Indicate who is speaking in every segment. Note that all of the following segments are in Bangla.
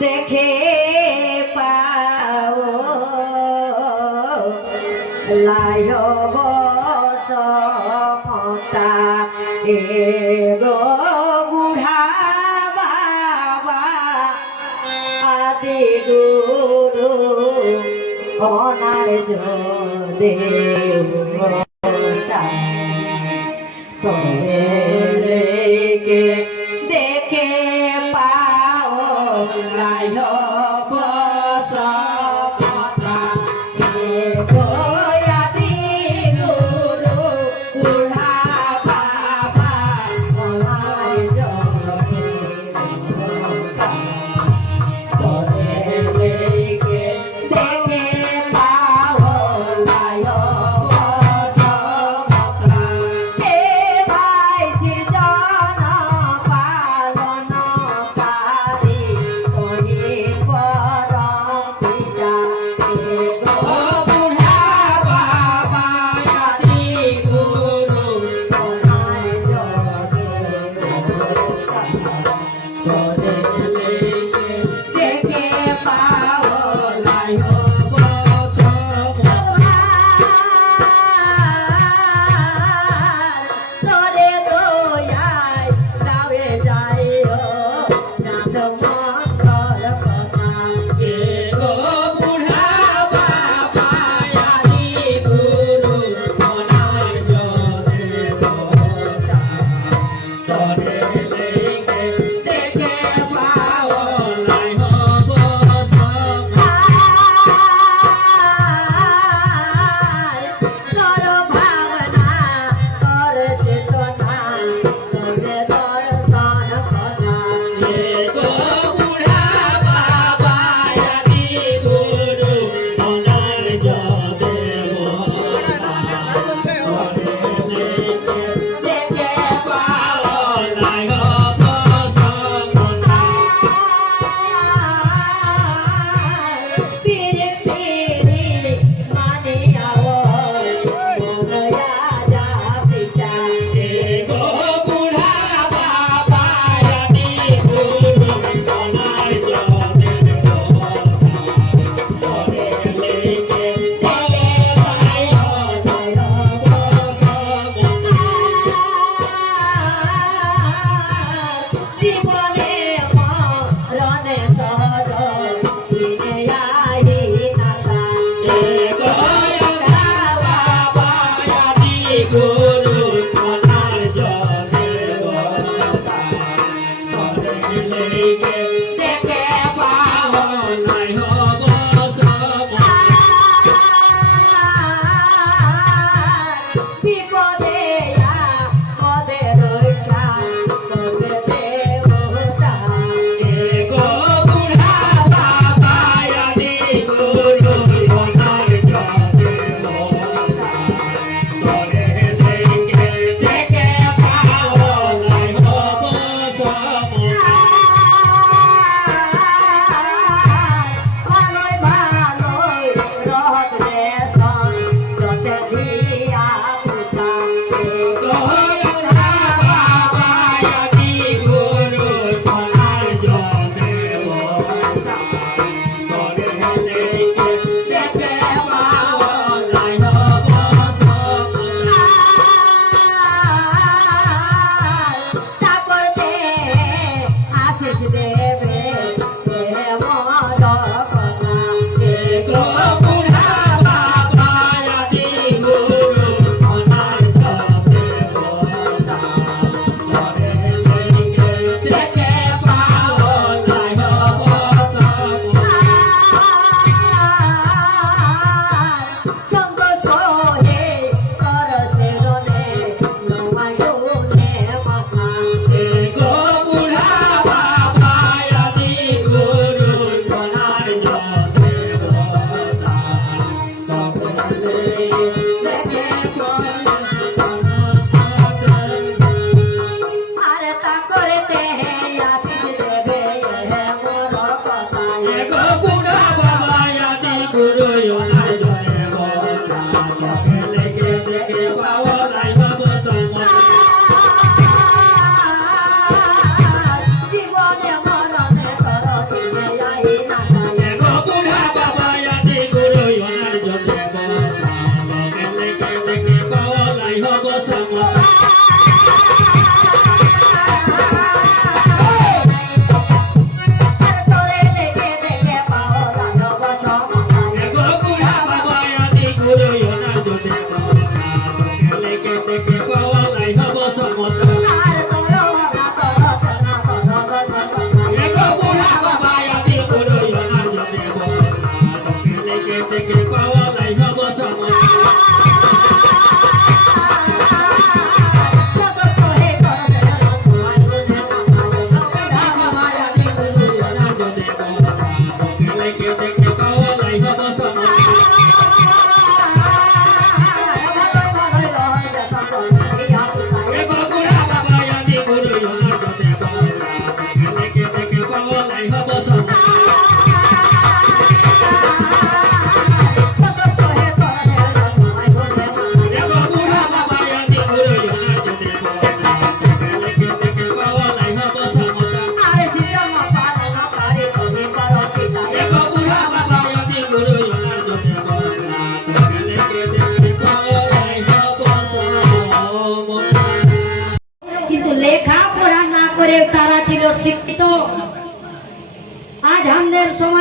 Speaker 1: দেখে পাও। লায় বসমতা এ বুঢ়া বাবা। আদি গুরু অনার দেবতা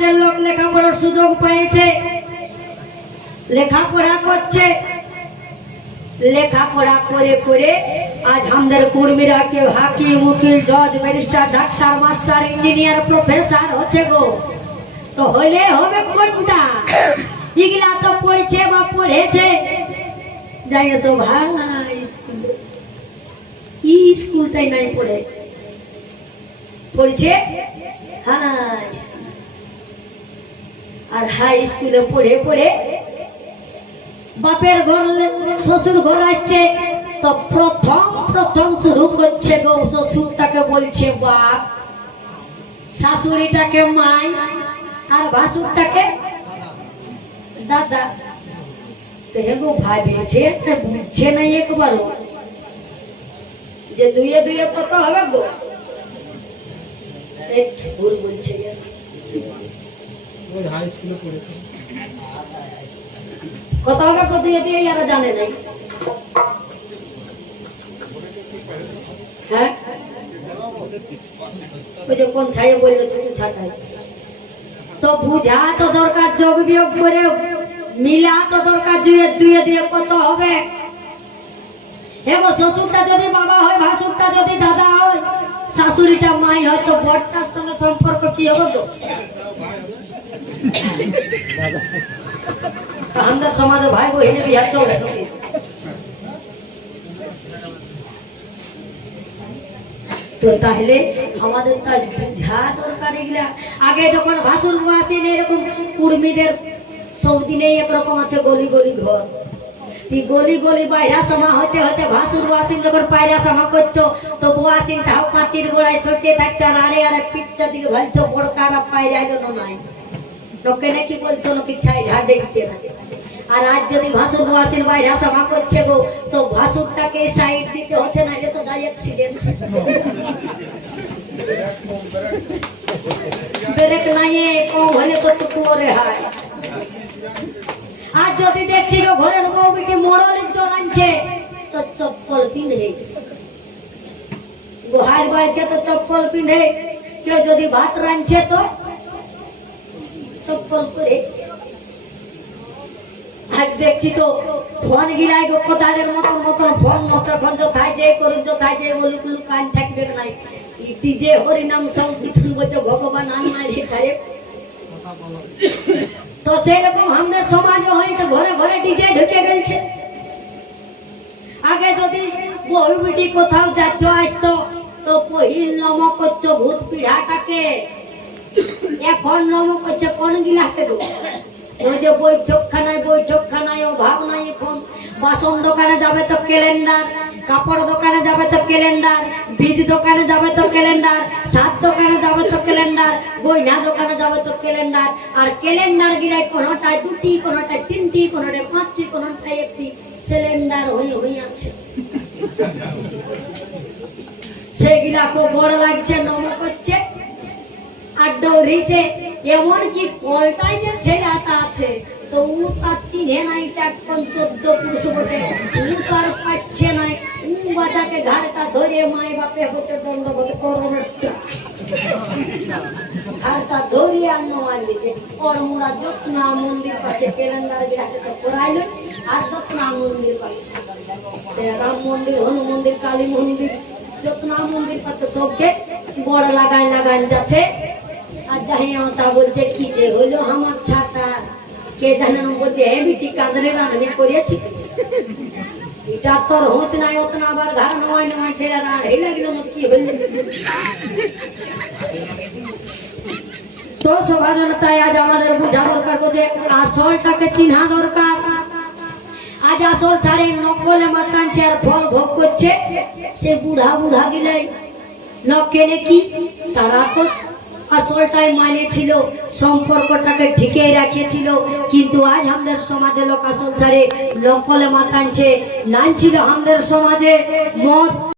Speaker 1: সমাজের লোক লেখাপড়ার সুযোগ পেয়েছে লেখাপড়া করছে। লেখাপড়া করে করে আজ আমাদের কর্মীরা কেউ হাকিম, উকিল, জজ, barrister, doctor, master, engineer, professor হচ্ছে গো। তো হলে হবে কোনটা? এগুলা তো পড়ছে বা পড়েছে। যাই এসো ভাই স্কুল। ই স্কুলটাই নাই পড়ে। পড়ছে? High school. আর হাই স্কুলে পড়ে পড়ে বাপের ঘর, শ্বশুর ঘর আসছে, তো প্রথম প্রথম শুরু করছে গো শ্বশুরটাকে বলছে বাপ শাশুড়িটাকে মাই আর ভাসুরটাকে দাদা তো হে গো ভাবেছে বুঝছে না একবারও যে দুয়ে দুয়ে কত হবে গো ভুল বলছে। হ্যাঁ? তো বুঝা তো দরকার যোগ বিয়োগ করে, মিলা তো দরকার দুয়ে কত হবে। শ্বশুরটা যদি বাবা হয়, ভাসুরটা যদি দাদা হয়, শাশুড়িটা মাই হয়, তো বড়টার সঙ্গে সম্পর্ক কি হবে তো তো তাহলে আমাদের বুঝা দরকার এগুলা। আগে যখন ভাসুর এরকম কুর্মীদের একরকম আছে গলি গলি ঘর। গলি গলি বাইরা সমা হতে হতে ভাসুর আসিন যখন পায়রা সমা করতো, তো বুয়াসিন তাও পাঁচির গোড়ায় সটকে থাকতো আর আড়ে আড়ে পিঠটা দিকে ভালতো বড় কারা পায়রা গেল নাই। তোকে নাকি বলতো নাকি ছাই ঝাড় দেখতে না আর আজ যদি ভাসুর বাসির বাইরা সভা করছে গো তো ভাসুরটাকে সাইড দিতে হচ্ছে না এসে দায় অ্যাক্সিডেন্ট ব্রেক নাই কম হলে তো টুকু রেহাই আর যদি দেখছি গো ঘরের বউ বিটি মোড়লের জল আনছে তো চপ্পল পিঁধে গোহার বাড়ছে তো চপ্পল পিঁধে কেউ যদি ভাত রাঁধছে তো করে আজ দেখছি তো ফোন গিলাই মতন মতন ফোন মতো এখন যে করি যে থাকবে ইতি যে সংকীর্তন ভগবান তো আমাদের সমাজ হয়েছে, ঘরে ঘরে ডিজে ঢুকে গেছে আগে যদি বই বিটি কোথাও যাচ্ছ আসতো, তো পহিল নম করতো ভূত পিঢ়াটাকে এখন নম করছে কোন গিলাকে গো ওই যে বৈঠকখানায় বৈঠকখানায় অভাব নাই এখন। বাসন দোকানে যাবে তো ক্যালেন্ডার কাপড় দোকানে যাবে তো ক্যালেন্ডার বীজ দোকানে যাবে তো ক্যালেন্ডার সাত দোকানে যাবে তো ক্যালেন্ডার গয়না দোকানে যাবে তো ক্যালেন্ডার আর ক্যালেন্ডার গিলাই কোনোটায় দুটি, কোনোটায় তিনটি, কোনোটায় পাঁচটি, কোনোটায় একটি সিলিন্ডার হয়ে হয়ে আছে। সেগুলা গড় লাগছে নম করছে আর কলটাই যে আছে তো উ নাই চোদ্দ পাচ্ছে উ বাচ্চাকে বাপে হচ্ছে মন্দির পাচ্ছে আর মন্দির সে রাম মন্দির হনু মন্দির, কালী মন্দির, যত্না মন্দির পাচ্ছে সবকে। বড় লাগাই লাগাই যাচ্ছে। আর দাহিয়া তা বলছে, কি যে আমার ছাতা? বলছে তোর হোস নাই আজ আমাদের বোঝা দরকার যে আসলটাকে চিহ্না দরকার। আজ আসল ছাড়ে নকলে মাতানছে আর ফল ভোগ করছে। সে বুড়া বুড়া গিলাই, নকেলে কি তারা তো আসলটাই মানে ছিল, সম্পর্কটাকে ঢেকে রাখিয়েছিল। কিন্তু আজ আমাদের সমাজে লোক আসল ছাড়ে নকলে মাতানছে নানছিল আমাদের সমাজে মদ।